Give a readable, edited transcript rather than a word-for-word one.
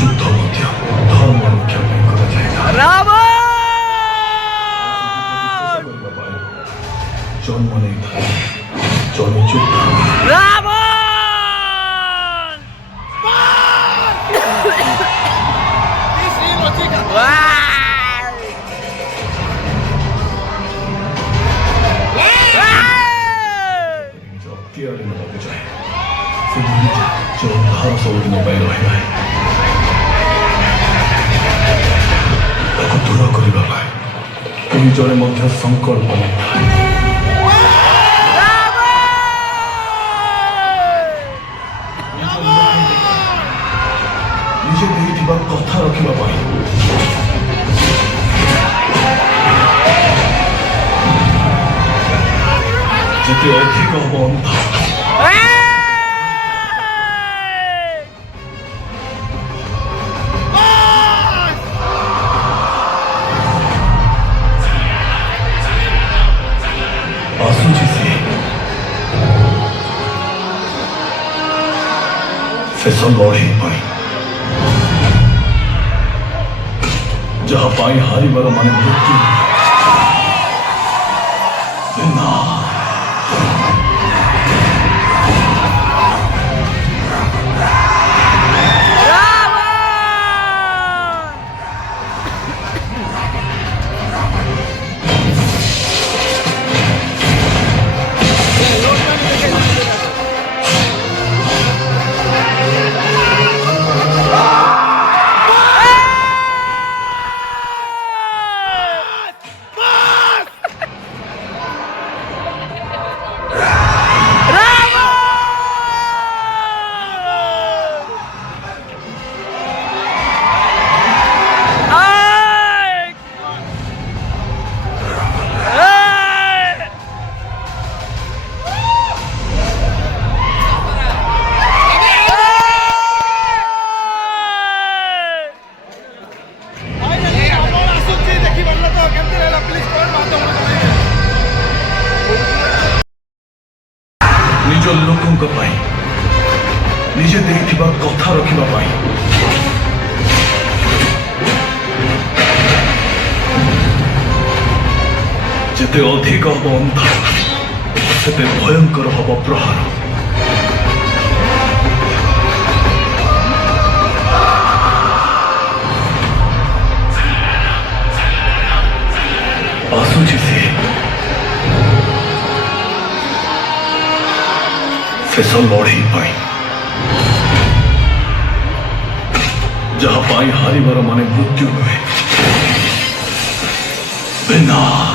ଯୁଦ୍ଧ ମଧ୍ୟ ଧର୍ମ ରକ୍ଷା ପାଇଁ କରାଯାଏ ନା। ରାମ କରିବା ପାଇଁ ଜନ୍ମ ନେଇଥାଏ ଜଣେ ଯୋଦ୍ଧା। ରାମ ନିଜ ଅକ୍ତିଆରରେ ନେବାକୁ ଚାହେଁ। ସେ ନିଜେ ଯୋଦ୍ଧାର ସବୁଦିନ ପାଇଁ ରହେ ନାହିଁ। ତାକୁ ଦୂର କରିବା ପାଇଁ କେହି ଜଣେ ମଧ୍ୟ ସଂକଳ୍ପ ନେଇଥାଏ। ନିଜେ ଦେଇଥିବା କଥା ରଖିବା ପାଇଁ ଯେତେ ଅଧିକ ହବ ଅନ୍ଧାର ଆସୁଛି ଶେଷ ଲଢ଼େଇ ପାଇଁ, ଯାହା ପାଇଁ ହାରିବାର ମାନେ ମୃତ୍ୟୁ। ନା ନିଜ ଲୋକଙ୍କ ପାଇଁ, ନିଜେ ଦେଇଥିବା କଥା ରଖିବା ପାଇଁ ଯେତେ ଅଧିକ ହବ ଅନ୍ଧାର ସେତେ ଭୟଙ୍କର ହବ ପ୍ରହାର। ଆସୁଛି ଶେଷ ଲଢ଼େଇ ପାଇଁ, ଯାହା ପାଇଁ ହାରିବାର ମାନେ ମୃତ୍ୟୁ ନୁହେଁ, ବିନାଶ।